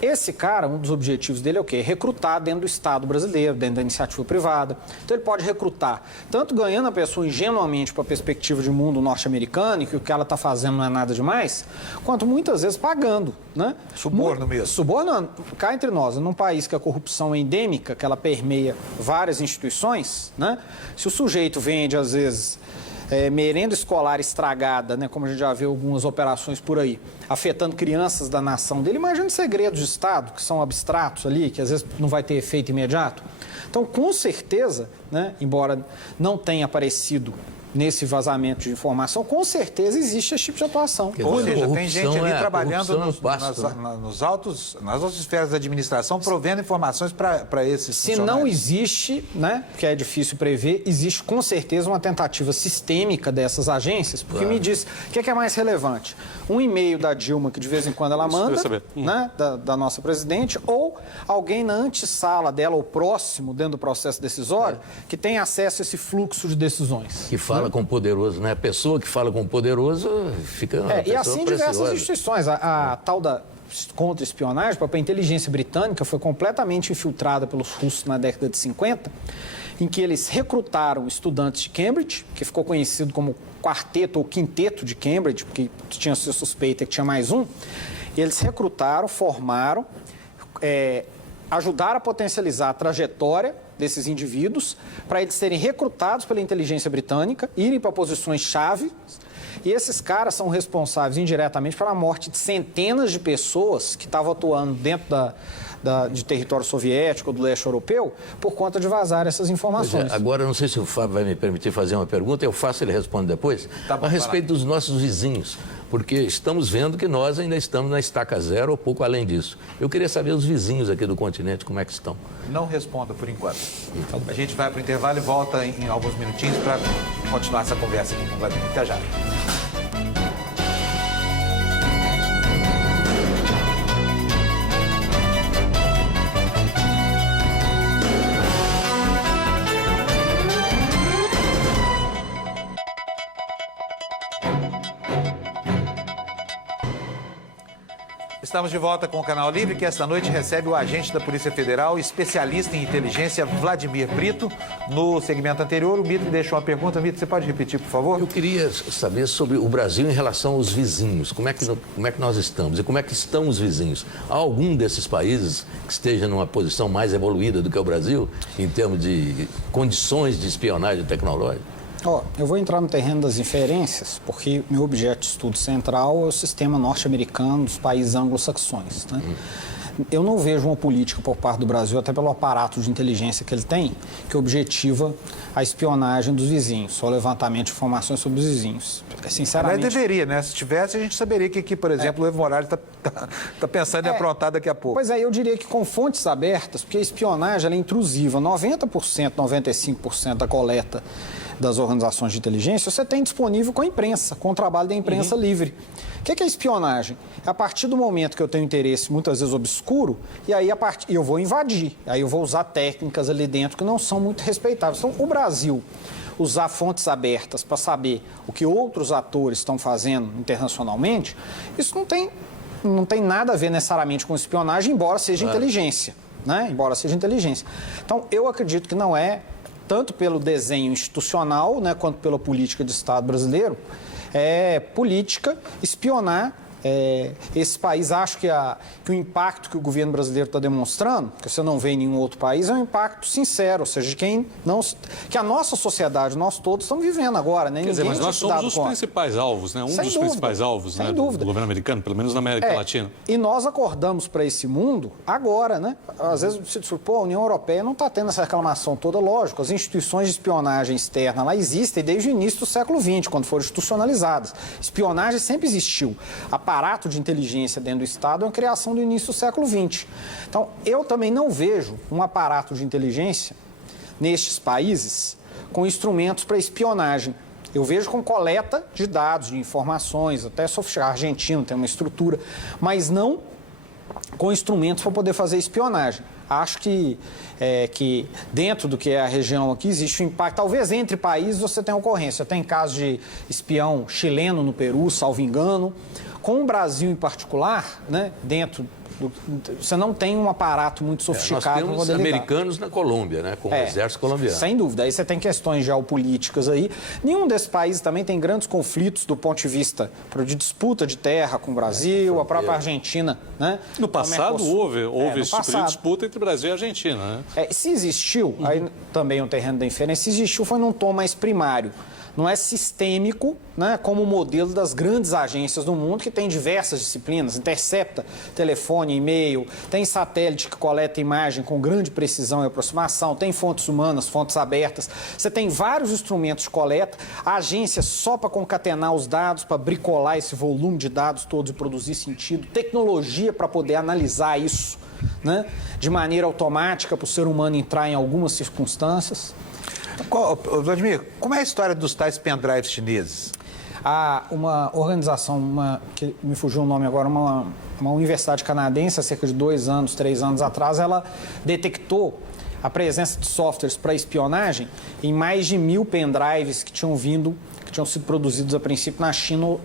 Esse cara, um dos objetivos dele é o quê? Recrutar dentro do Estado brasileiro, dentro da iniciativa privada. Então ele pode recrutar, tanto ganhando a pessoa ingenuamente para a perspectiva de mundo norte-americano, e que o que ela está fazendo não é nada demais, quanto muitas vezes pagando, né? Suborno mesmo. Subornando. Cá entre nós, num país que a corrupção é endêmica, que ela permeia várias instituições, né? Se o sujeito vende, às vezes, merenda escolar estragada, né, como a gente já vê algumas operações por aí, afetando crianças da nação dele, imagina segredos de Estado, que são abstratos ali, que às vezes não vai ter efeito imediato. Então, com certeza, né, embora não tenha aparecido nesse vazamento de informação, com certeza existe esse tipo de atuação. Ou seja, tem gente ali trabalhando nas altas esferas da administração, provendo informações para esses funcionários. Se não existe, né, que é difícil prever, existe com certeza uma tentativa sistêmica dessas agências, porque me diz, o que é mais relevante? Um e-mail da Dilma, que de vez em quando ela manda, né, da nossa presidente, ou alguém na antessala dela, ou próximo, dentro do processo decisório, que tem acesso a esse fluxo de decisões. Que fala com o poderoso, né? A pessoa que fala com o poderoso fica uma e assim preciosa. Diversas instituições. A tal da contra-espionagem, a própria inteligência britânica foi completamente infiltrada pelos russos na década de 50, em que eles recrutaram estudantes de Cambridge, que ficou conhecido como quarteto ou quinteto de Cambridge, porque tinha sua suspeita que tinha mais um. E eles recrutaram, formaram, ajudaram a potencializar a trajetória desses indivíduos, para eles serem recrutados pela inteligência britânica, irem para posições-chave, e esses caras são responsáveis indiretamente pela morte de centenas de pessoas que estavam atuando dentro de território soviético ou do leste europeu por conta de vazar essas informações. Agora, não sei se o Fábio vai me permitir fazer uma pergunta, eu faço, ele responde depois, a respeito dos nossos vizinhos, porque estamos vendo que nós ainda estamos na estaca zero ou pouco além disso. Eu queria saber os vizinhos aqui do continente, como é que estão. Não responda por enquanto. A gente vai para o intervalo e volta em alguns minutinhos para continuar essa conversa aqui com o Vladimir. Até já. Estamos de volta com o Canal Livre, que esta noite recebe o agente da Polícia Federal, especialista em inteligência, Vladimir Brito. No segmento anterior, o Mitre deixou uma pergunta. Mitre, você pode repetir, por favor? Eu queria saber sobre o Brasil em relação aos vizinhos. Como é que nós estamos e como é que estão os vizinhos? Há algum desses países que esteja numa posição mais evoluída do que o Brasil, em termos de condições de espionagem tecnológica? Eu vou entrar no terreno das inferências, porque meu objeto de estudo central é o sistema norte-americano dos países anglo-saxões, né? Eu não vejo uma política por parte do Brasil, até pelo aparato de inteligência que ele tem, que objetiva a espionagem dos vizinhos, só o levantamento de informações sobre os vizinhos. Sinceramente... Mas deveria, né? Se tivesse, a gente saberia que, por exemplo, o Evo Morales está pensando em aprontar daqui a pouco. Pois é, eu diria que com fontes abertas, porque a espionagem ela é intrusiva, 90%, 95% da coleta das organizações de inteligência, você tem disponível com a imprensa, com o trabalho da imprensa livre. O que é espionagem? É a partir do momento que eu tenho interesse, muitas vezes obscuro, e aí eu vou invadir, aí eu vou usar técnicas ali dentro que não são muito respeitáveis. Então, o Brasil usar fontes abertas para saber o que outros atores estão fazendo internacionalmente, isso não tem nada a ver necessariamente com espionagem, embora seja inteligência, né? Embora seja inteligência. Então, eu acredito que não é tanto pelo desenho institucional, né, quanto pela política de Estado brasileiro, política espionar esse país. Acho que o impacto que o governo brasileiro está demonstrando, que você não vê em nenhum outro país, é um impacto sincero, ou seja, de que a nossa sociedade, nós todos estamos vivendo agora, né? Quer dizer, mas nós somos os principais alvos, né? Principais alvos, né, do governo americano, pelo menos na América Latina. E nós acordamos para esse mundo agora, né? Às vezes você diz, a União Europeia não está tendo essa reclamação toda, lógico, as instituições de espionagem externa lá existem desde o início do século XX, quando foram institucionalizadas. Espionagem sempre existiu. Aparato de inteligência dentro do Estado é uma criação do início do século XX. Então, eu também não vejo um aparato de inteligência nestes países com instrumentos para espionagem. Eu vejo com coleta de dados, de informações, até sofisticado. A Argentina tem uma estrutura, mas não com instrumentos para poder fazer espionagem. Acho que dentro do que é a região aqui existe um impacto. Talvez entre países você tenha ocorrência. Tem casos de espião chileno no Peru, salvo engano. Com o Brasil em particular, né, você não tem um aparato muito sofisticado. Nós temos americanos na Colômbia, né, com o exército colombiano. Sem dúvida. Aí você tem questões geopolíticas aí. Nenhum desses países também tem grandes conflitos do ponto de vista de disputa de terra com o Brasil, a própria Argentina, né? No passado houve esse tipo de disputa entre Brasil e Argentina, né? Se existiu, aí também o terreno da inferência, se existiu foi num tom mais primário. Não é sistêmico, né, como o modelo das grandes agências do mundo, que tem diversas disciplinas, intercepta telefone, e-mail, tem satélite que coleta imagem com grande precisão e aproximação, tem fontes humanas, fontes abertas, você tem vários instrumentos de coleta, agências só para concatenar os dados, para bricolar esse volume de dados todos e produzir sentido, tecnologia para poder analisar isso, né, de maneira automática para o ser humano entrar em algumas circunstâncias. Vladimir, como é a história dos tais pendrives chineses? Há uma organização, que me fugiu o nome agora, uma universidade canadense, há cerca de 2 anos, 3 anos atrás, ela detectou a presença de softwares para espionagem em mais de 1.000 pendrives que tinham sido produzidos a princípio na China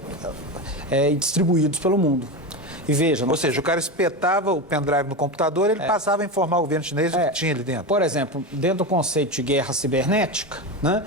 e distribuídos pelo mundo. E veja... Ou seja, o cara espetava o pendrive no computador e ele passava a informar o governo chinês o que tinha ali dentro. Por exemplo, dentro do conceito de guerra cibernética, né,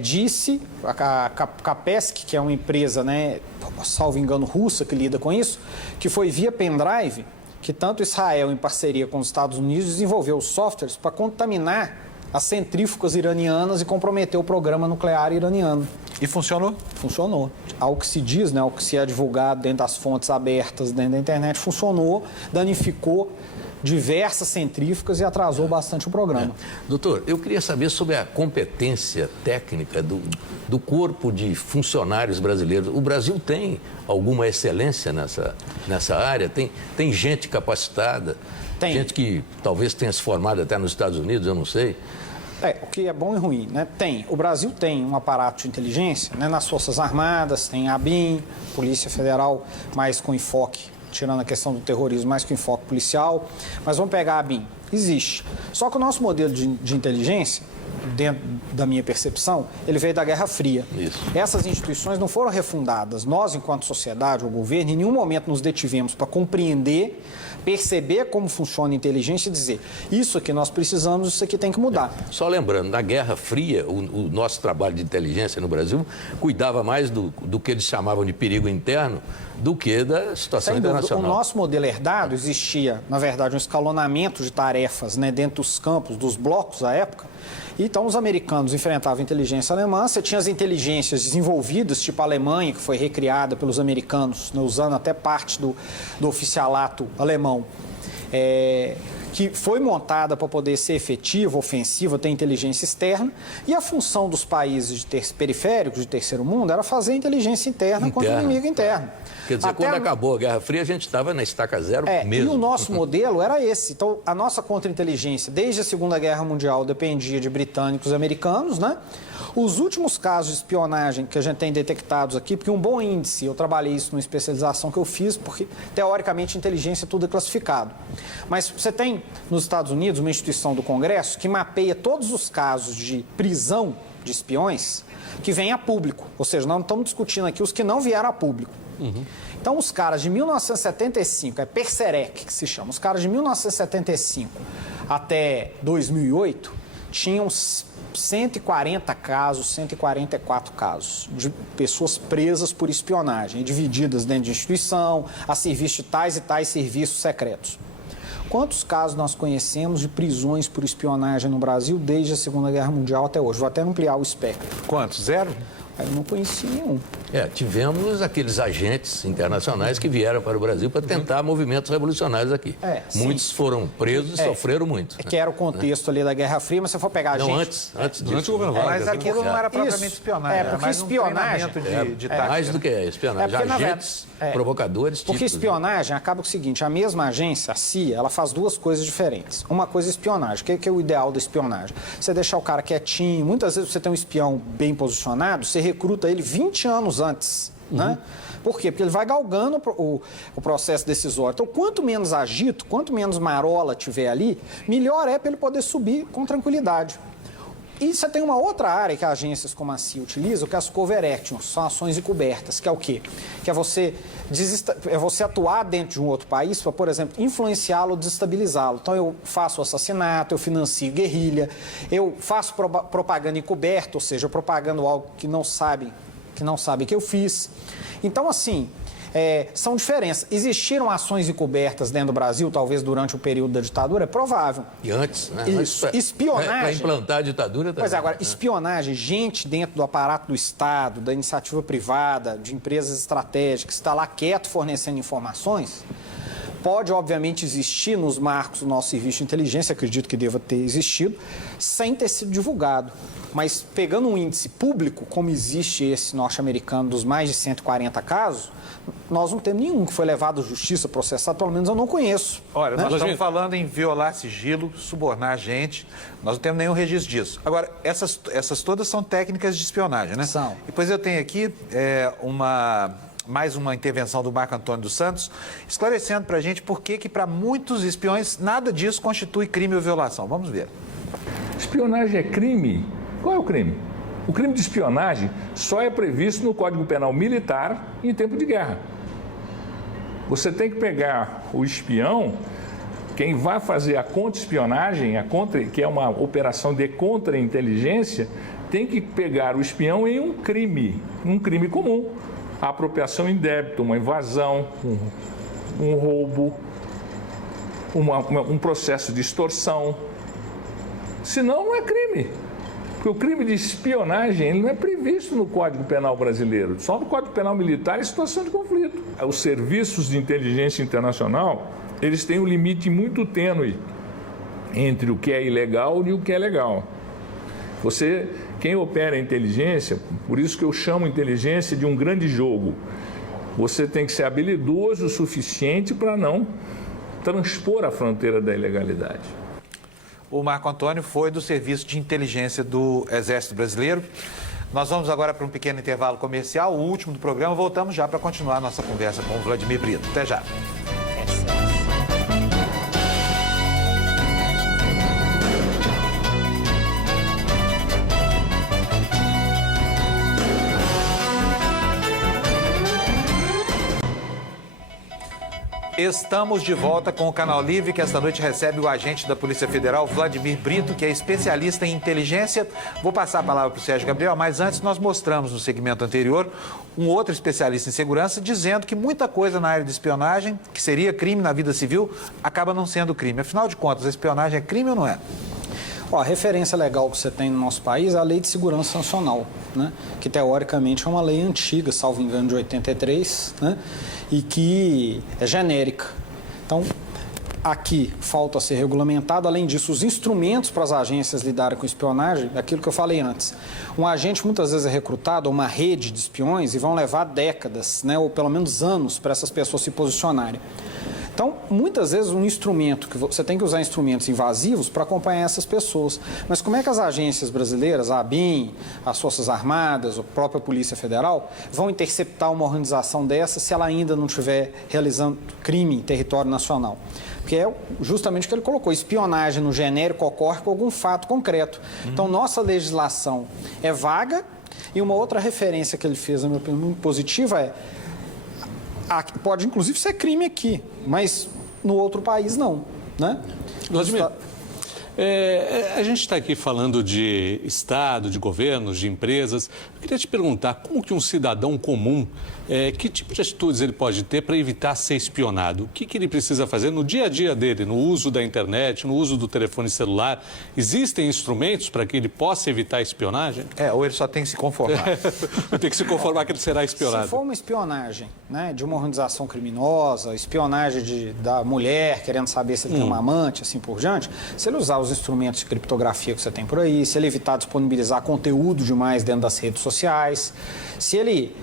disse a Kaspersky, que é uma empresa, né, salvo engano, russa, que lida com isso, que foi via pendrive que tanto Israel, em parceria com os Estados Unidos, desenvolveu softwares para contaminar as centrífugas iranianas e comprometer o programa nuclear iraniano. E funcionou? Funcionou. Ao que se diz, né, ao que se é divulgado dentro das fontes abertas, dentro da internet, funcionou, danificou diversas centrífugas e atrasou bastante o programa. Doutor, eu queria saber sobre a competência técnica do corpo de funcionários brasileiros. O Brasil tem alguma excelência nessa área? Tem gente capacitada? Tem. Gente que talvez tenha se formado até nos Estados Unidos, eu não sei. O que é bom e ruim, né? O Brasil tem um aparato de inteligência, né? Nas Forças Armadas, tem a ABIN, Polícia Federal, mais com enfoque, tirando a questão do terrorismo, mais com enfoque policial. Mas vamos pegar a ABIN. Existe. Só que o nosso modelo de inteligência, dentro da minha percepção, ele veio da Guerra Fria. Isso. Essas instituições não foram refundadas. Nós, enquanto sociedade ou governo, em nenhum momento nos detivemos para compreender, perceber como funciona a inteligência e dizer isso aqui nós precisamos, isso aqui tem que mudar. Só lembrando, na Guerra Fria, o nosso trabalho de inteligência no Brasil cuidava mais do que eles chamavam de perigo interno do que da situação internacional. O nosso modelo herdado existia, na verdade, um escalonamento de tarefas, né, dentro dos campos, dos blocos à época. Então, os americanos enfrentavam a inteligência alemã, você tinha as inteligências desenvolvidas, tipo a Alemanha, que foi recriada pelos americanos, né, usando até parte do oficialato alemão, que foi montada para poder ser efetiva, ofensiva, ter inteligência externa, e a função dos países periféricos de terceiro mundo era fazer inteligência interna contra o inimigo interno. Quer dizer, quando acabou a Guerra Fria, a gente estava na estaca zero mesmo. E o nosso modelo era esse. Então, a nossa contra-inteligência, desde a Segunda Guerra Mundial, dependia de britânicos e americanos, né? Os últimos casos de espionagem que a gente tem detectados aqui, porque um bom índice, eu trabalhei isso numa especialização que eu fiz, porque, teoricamente, inteligência tudo é classificado. Mas você tem, nos Estados Unidos, uma instituição do Congresso que mapeia todos os casos de prisão de espiões que vêm a público. Ou seja, nós não estamos discutindo aqui os que não vieram a público. Então, os caras de 1975, é Perserec que se chama, os caras de 1975 até 2008 tinham 140 casos, 144 casos de pessoas presas por espionagem, divididas dentro de instituição, a serviço de tais e tais serviços secretos. Quantos casos nós conhecemos de prisões por espionagem no Brasil desde a Segunda Guerra Mundial até hoje? Vou até ampliar o espectro. Quantos? Zero? Eu não conheci nenhum. Tivemos aqueles agentes internacionais que vieram para o Brasil para tentar movimentos revolucionários aqui. Muitos foram presos e sofreram muito. Que era o contexto ali da Guerra Fria, mas se eu for pegar a gente... Antes disso. Mas aquilo não era propriamente espionagem. Porque era mais espionagem... de tática. Mais do que espionagem. Agentes, provocadores... Porque espionagem acaba com o seguinte, a mesma agência, a CIA, ela faz duas coisas diferentes. Uma coisa é espionagem. O que é o ideal da espionagem? Você deixar o cara quietinho. Muitas vezes você tem um espião bem posicionado, você recruta ele 20 anos antes, né? Por quê? Porque ele vai galgando o processo decisório. Então, quanto menos agito, quanto menos marola tiver ali, melhor é para ele poder subir com tranquilidade. E você tem uma outra área que agências como a CIA utilizam, que é as cover actions, são ações encobertas, que é o quê? Que é você atuar dentro de um outro país para, por exemplo, influenciá-lo ou desestabilizá-lo. Então, eu faço assassinato, eu financio guerrilha, eu faço propaganda encoberta, ou seja, eu propagando algo que não sabe que eu fiz. Então, assim... são diferenças. Existiram ações encobertas dentro do Brasil, talvez durante o período da ditadura? É provável. E antes, né? Isso. Espionagem... Para implantar a ditadura também. Pois é, agora, espionagem, gente dentro do aparato do Estado, da iniciativa privada, de empresas estratégicas, está lá quieto fornecendo informações, pode, obviamente, existir nos marcos do nosso serviço de inteligência, acredito que deva ter existido, sem ter sido divulgado. Mas pegando um índice público, como existe esse norte-americano dos mais de 140 casos, nós não temos nenhum que foi levado à justiça, processado, pelo menos eu não conheço. Olha, nós estamos falando em violar sigilo, subornar gente, nós não temos nenhum registro disso. Agora, essas todas são técnicas de espionagem, né? São. E depois eu tenho aqui mais uma intervenção do Marco Antônio dos Santos, esclarecendo para a gente por que para muitos espiões nada disso constitui crime ou violação. Vamos ver. Espionagem é crime? Qual é o crime? O crime de espionagem só é previsto no Código Penal Militar em tempo de guerra. Você tem que pegar o espião, quem vai fazer a contra-espionagem, que é uma operação de contra-inteligência, tem que pegar o espião em um crime comum. A apropriação indébita, uma invasão, um roubo, um processo de extorsão. Senão, não é crime. Porque o crime de espionagem ele não é previsto no Código Penal brasileiro, só no Código Penal Militar em situação de conflito. Os serviços de inteligência internacional eles têm um limite muito tênue entre o que é ilegal e o que é legal. Quem opera a inteligência, por isso que eu chamo a inteligência de um grande jogo, você tem que ser habilidoso o suficiente para não transpor a fronteira da ilegalidade. O Marco Antônio foi do Serviço de Inteligência do Exército Brasileiro. Nós vamos agora para um pequeno intervalo comercial, o último do programa. Voltamos já para continuar a nossa conversa com o Vladimir Brito. Até já. Estamos de volta com o Canal Livre, que esta noite recebe o agente da Polícia Federal, Vladimir Brito, que é especialista em inteligência. Vou passar a palavra para o Sérgio Gabriel, mas antes nós mostramos no segmento anterior um outro especialista em segurança dizendo que muita coisa na área de espionagem, que seria crime na vida civil, acaba não sendo crime. Afinal de contas, a espionagem é crime ou não é? A referência legal que você tem no nosso país é a Lei de Segurança Nacional, né? Que teoricamente é uma lei antiga, salvo engano, de 83, né? E que é genérica. Então, aqui falta ser regulamentado. Além disso, os instrumentos para as agências lidarem com espionagem, é aquilo que eu falei antes. Um agente muitas vezes é recrutado a uma rede de espiões e vão levar décadas, né? Ou pelo menos anos para essas pessoas se posicionarem. Então, muitas vezes, um instrumento, que você tem que usar instrumentos invasivos para acompanhar essas pessoas. Mas como é que as agências brasileiras, a ABIN, as Forças Armadas, a própria Polícia Federal, vão interceptar uma organização dessa se ela ainda não estiver realizando crime em território nacional? Porque é justamente o que ele colocou, espionagem no genérico ocorre com algum fato concreto. Então, nossa legislação é vaga e uma outra referência que ele fez, na minha opinião, muito positiva é pode, inclusive, ser crime aqui, mas no outro país não, né? Vladimir, a gente está aqui falando de Estado, de governos, de empresas. Eu queria te perguntar, como que um cidadão comum, que tipo de atitudes ele pode ter para evitar ser espionado? O que ele precisa fazer no dia a dia dele, no uso da internet, no uso do telefone celular? Existem instrumentos para que ele possa evitar a espionagem? Ou ele só tem que se conformar? Tem que se conformar que ele será espionado. Se for uma espionagem, né, de uma organização criminosa, espionagem da mulher querendo saber se ele tem uma amante, assim por diante, se ele usar os instrumentos de criptografia que você tem por aí, se ele evitar disponibilizar conteúdo demais dentro das redes sociais, se ele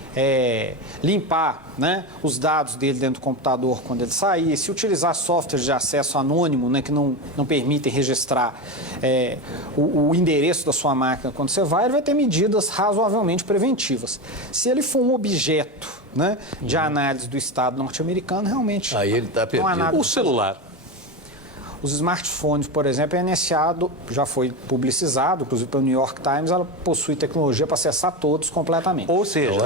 limpar, né, os dados dele dentro do computador quando ele sair, se utilizar softwares de acesso anônimo, né, que não permitem registrar o endereço da sua máquina quando você vai, ele vai ter medidas razoavelmente preventivas. Se ele for um objeto, né, de análise do Estado norte-americano, realmente... Aí ele está perdido. O celular. Os smartphones, por exemplo, a NSA já foi publicizado, inclusive pelo New York Times, ela possui tecnologia para acessar todos completamente. Ou seja,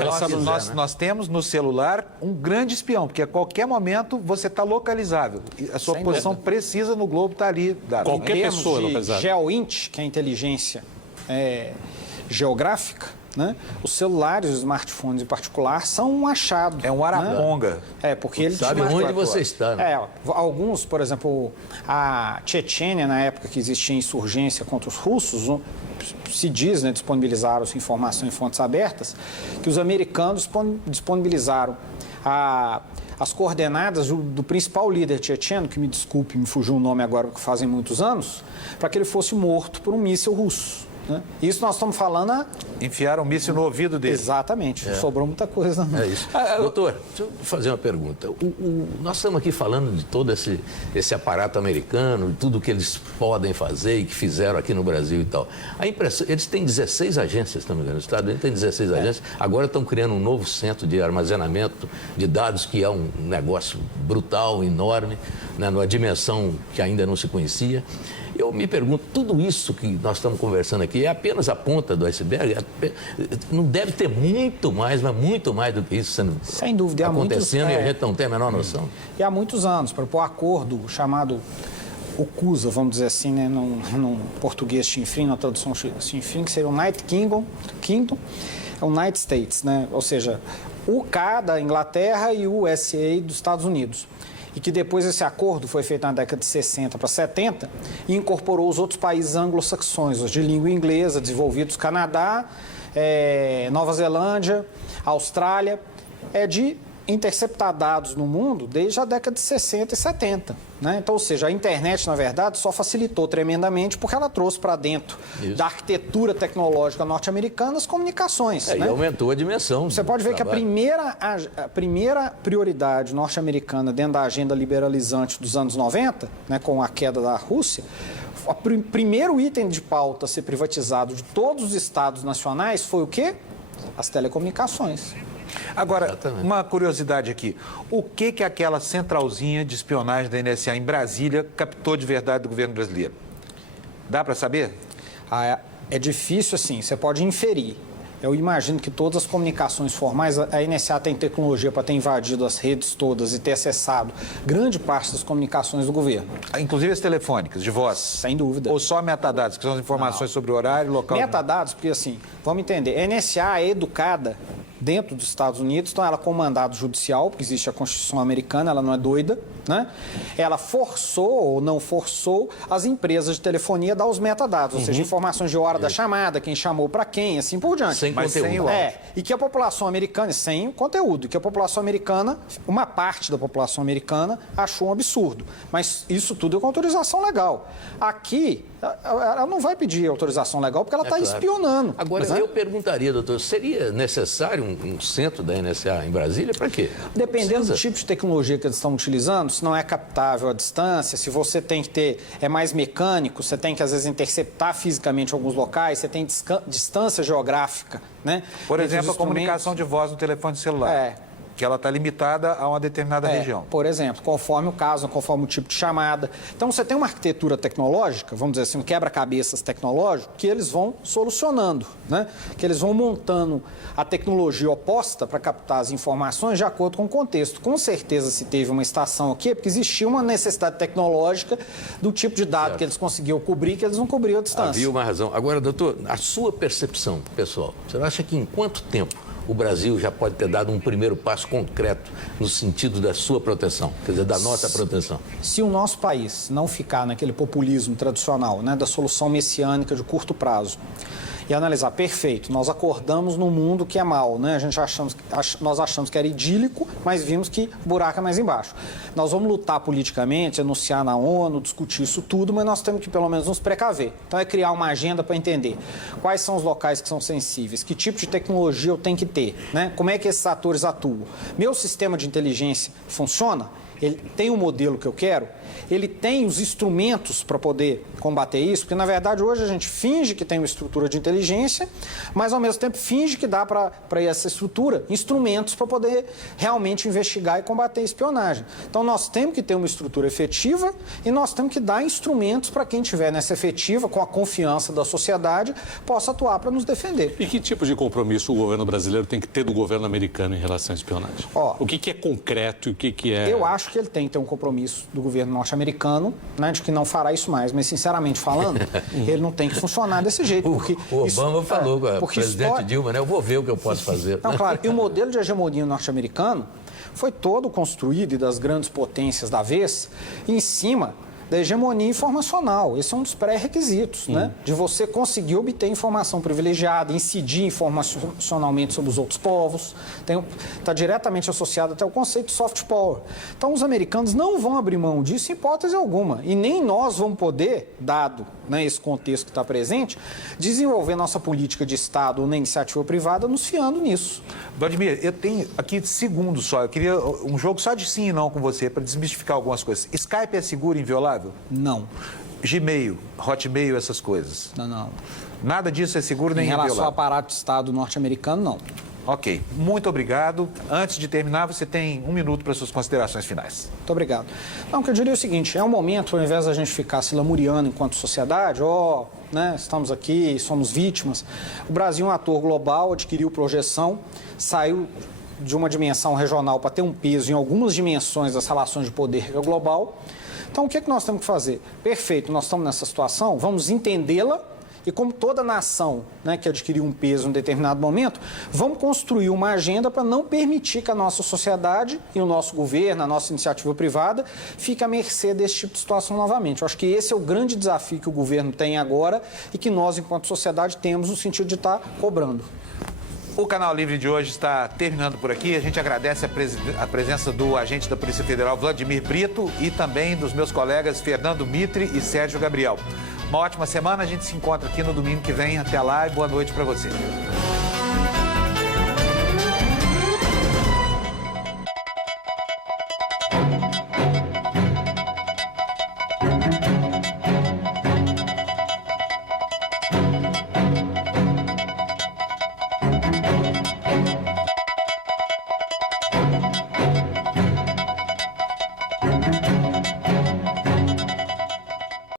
nós temos no celular um grande espião, porque a qualquer momento você está localizável. A sua posição precisa no globo estar ali. Qualquer pessoa localizável. GeoInt, que é a inteligência geográfica, né? Os celulares, os smartphones em particular, são um achado. É um araponga. Né? Porque ele sabe onde você está. Né? Alguns, por exemplo, a Chechênia, na época que existia insurgência contra os russos, se diz, né, disponibilizaram essa informação em fontes abertas, que os americanos disponibilizaram as coordenadas do principal líder checheno, que me desculpe, me fugiu o nome agora, porque fazem muitos anos, para que ele fosse morto por um míssil russo. Né? Isso nós estamos falando... Enfiaram um míssil no ouvido dele. Exatamente, não sobrou muita coisa. Não. É isso. Doutor, deixa eu fazer uma pergunta. Nós estamos aqui falando de todo esse aparato americano, de tudo que eles podem fazer e que fizeram aqui no Brasil e tal. A impressão, eles têm 16 agências, estamos vendo, o Estado Unidos tem 16 agências, agora estão criando um novo centro de armazenamento de dados, que é um negócio brutal, enorme, né, numa dimensão que ainda não se conhecia. Eu me pergunto, tudo isso que nós estamos conversando aqui é apenas a ponta do iceberg? Não deve ter muito mais, mas muito mais do que isso sendo sem dúvida, acontecendo e a gente não tem a menor noção. E há muitos anos, para o acordo chamado OCUSA, vamos dizer assim, né, num português chinfrim, na tradução chinfrim, que seria o United Kingdom, é o United States, né? Ou seja, o UK da Inglaterra e o USA dos Estados Unidos. E que depois esse acordo foi feito na década de 60 para 70 e incorporou os outros países anglo-saxões, os de língua inglesa, desenvolvidos Canadá, Nova Zelândia, Austrália, de interceptar dados no mundo desde a década de 60 e 70. Né? Então, ou seja, a internet, na verdade, só facilitou tremendamente porque ela trouxe para dentro da arquitetura tecnológica norte-americana as comunicações. E né? aumentou a dimensão. Você pode ver que a primeira prioridade norte-americana dentro da agenda liberalizante dos anos 90, né, com a queda da Rússia, o primeiro item de pauta a ser privatizado de todos os estados nacionais foi o quê? As telecomunicações. Agora, Exatamente. uma curiosidade aqui. O que aquela centralzinha de espionagem da NSA em Brasília captou de verdade do governo brasileiro? Dá para saber? É difícil, assim, você pode inferir. Eu imagino que todas as comunicações formais, a NSA tem tecnologia para ter invadido as redes todas e ter acessado grande parte das comunicações do governo. Inclusive as telefônicas, de voz? Sem dúvida. Ou só metadados, que são as informações sobre o horário, local? Metadados, porque assim, vamos entender, a NSA é educada dentro dos Estados Unidos, então ela é comandado judicial, porque existe a Constituição americana, ela não é doida, né? Ela forçou ou não forçou as empresas de telefonia a dar os metadados, ou seja, informações de hora da chamada, quem chamou para quem, assim por diante. Sem Mas conteúdo. sem o áudio. E que a população americana, sem o conteúdo, que a população americana, uma parte da população americana achou um absurdo. Mas isso tudo é com autorização legal. Aqui, ela não vai pedir autorização legal porque ela está claro. espionando. Agora, Mas, eu perguntaria, doutor, seria necessário um centro da NSA em Brasília? Para quê? dependendo Precisa? do tipo de tecnologia que eles estão utilizando, se não é captável à distância, se você tem que ter, é mais mecânico, você tem que às vezes interceptar fisicamente alguns locais, você tem distância geográfica, né? Por entre os exemplo, a instrumentos. comunicação de voz no telefone celular. É. Que ela está limitada a uma determinada região. Por exemplo, conforme o caso, conforme o tipo de chamada. Então, você tem uma arquitetura tecnológica, vamos dizer assim, um quebra-cabeças tecnológico, que eles vão solucionando, né? Que eles vão montando a tecnologia oposta para captar as informações de acordo com o contexto. Com certeza, se teve uma estação aqui, é porque existia uma necessidade tecnológica do tipo de dado que eles conseguiam cobrir, que eles não cobriam à distância. Havia uma razão. Agora, doutor, a sua percepção, pessoal, você acha que em quanto tempo o Brasil já pode ter dado um primeiro passo concreto no sentido da sua proteção, quer dizer, da nossa proteção? Se o nosso país não ficar naquele populismo tradicional, né, da solução messiânica de curto prazo, e analisar, perfeito, nós acordamos num mundo que é mau, né? Nós achamos que era idílico, mas vimos que o buraco é mais embaixo. Nós vamos lutar politicamente, anunciar na ONU, discutir isso tudo, mas nós temos que pelo menos nos precaver. Então é criar uma agenda para entender quais são os locais que são sensíveis, que tipo de tecnologia eu tenho que ter, né? Como é que esses atores atuam. Meu sistema de inteligência funciona? Ele tem o modelo que eu quero? Ele tem os instrumentos para poder combater isso? Porque, na verdade, hoje a gente finge que tem uma estrutura de inteligência, mas, ao mesmo tempo, finge que dá para essa estrutura instrumentos para poder realmente investigar e combater a espionagem. Então, nós temos que ter uma estrutura efetiva e nós temos que dar instrumentos para quem estiver nessa efetiva, com a confiança da sociedade, possa atuar para nos defender. E que tipo de compromisso o governo brasileiro tem que ter do governo americano em relação à espionagem? O que é concreto e o que é... Eu acho que ele tem que ter um compromisso do governo norte-americano, né, de que não fará isso mais. Mas, sinceramente falando, ele não tem que funcionar desse jeito. Porque o Obama falou com a presidente Dilma, né? Eu vou ver o que eu posso fazer. Não, claro. E o modelo de hegemonia norte-americano foi todo construído, e das grandes potências da vez, em cima da hegemonia informacional. Esse é um dos pré-requisitos, né? De você conseguir obter informação privilegiada, incidir informacionalmente sobre os outros povos. Está diretamente associado até o conceito de soft power. Então, os americanos não vão abrir mão disso em hipótese alguma. E nem nós vamos poder, dado, né, esse contexto que está presente, desenvolver nossa política de Estado ou na iniciativa privada nos fiando nisso. Vladimir, eu tenho aqui segundos só. Eu queria um jogo só de sim e não com você, para desmistificar algumas coisas. Skype é seguro e inviolável? Não. Gmail, Hotmail, essas coisas? Não. Nada disso é seguro nem inviolável? Em relação ao aparato de Estado norte-americano, não. Ok, muito obrigado. Antes de terminar, você tem 1 minuto para suas considerações finais. Muito obrigado. Não, o que eu diria é o seguinte, é um momento, ao invés da gente ficar se lamuriando enquanto sociedade, né, estamos aqui, somos vítimas, o Brasil é um ator global, adquiriu projeção, saiu de uma dimensão regional para ter um peso em algumas dimensões das relações de poder que é global. Então, o que é que nós temos que fazer? Perfeito, nós estamos nessa situação, vamos entendê-la e, como toda nação, né, que adquiriu um peso em um determinado momento, vamos construir uma agenda para não permitir que a nossa sociedade e o nosso governo, a nossa iniciativa privada, fique à mercê desse tipo de situação novamente. Eu acho que esse é o grande desafio que o governo tem agora e que nós, enquanto sociedade, temos no sentido de estar cobrando. O Canal Livre de hoje está terminando por aqui. A gente agradece a presença do agente da Polícia Federal, Vladimir Brito, e também dos meus colegas Fernando Mitre e Sérgio Gabriel. Uma ótima semana, a gente se encontra aqui no domingo que vem. Até lá e boa noite para você.